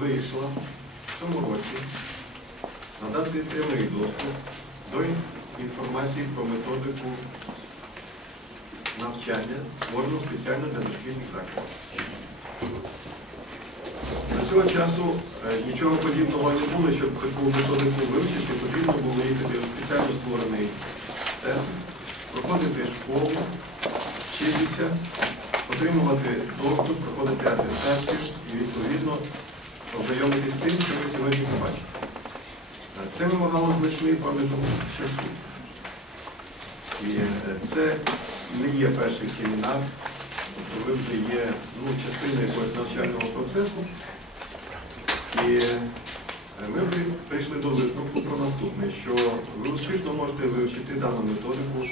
вийшла в цьому році надати прямий доступ до інформації про методику навчання, створену спеціально для дошкільних закладів. До цього часу е, нічого подібного не було, щоб таку методику вивчити, потрібно було їхати у спеціально створений центр, проходити школу, вчитися, отримувати доступ, проходити атестацію і відповідно ознайомитися з тим, що ви сьогодні побачите. Е, Це вимагало значний проміжок часу. І е, це не є перший семінар, тобто ви вже є ну, частиною якогось навчального процесу. І е, ми прийшли до висновку про наступне, що ви успішно можете вивчити дану методику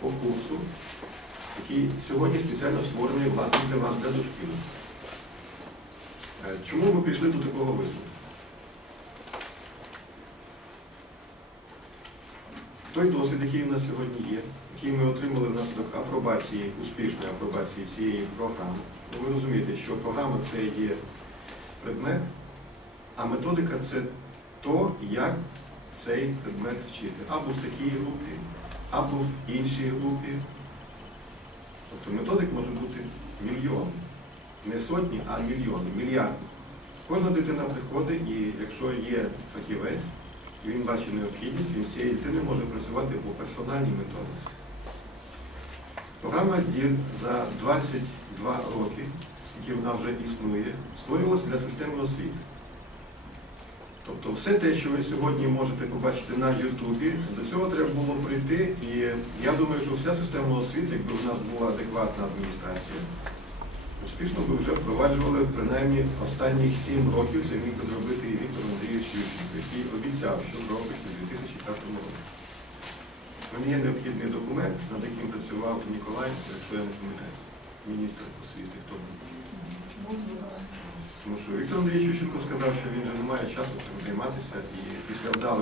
по курсу, який сьогодні спеціально створений власне для вас, для дошкілу. Е, Чому ми прийшли до такого висновку? Той досвід, який в нас сьогодні є, який ми отримали внаслідок апробації, успішної апробації цієї програми, ну, ви розумієте, що програма це є предмет, а методика це то, як цей предмет вчити. Або в такій групі, або в іншій групі. Тобто методик може бути мільйон. Не сотні, а мільйони, мільярди. Кожна дитина приходить і якщо є фахівець, і він бачить необхідність, він з цієї дитини може працювати по персональній методиці. Програма ДІР за 22 роки, скільки вона вже існує, створювалася для системи освіти. Тобто все те, що ви сьогодні можете побачити на Ютубі, до цього треба було прийти. І я думаю, що вся система освіти, якби в нас була адекватна адміністрація, успішно би вже впроваджували принаймні останніх сім років це міг би зробити і Віктор Андрійович Ющенко, який обіцяв, що зробить у 2005 році. У мене є необхідний документ, над яким працював Ніколай, якщо я не помиляюсь, міністр освіти. Хто був? Тому що Віктор Андрійович Ющенко сказав, що він вже не має часу цим займатися і після вдалої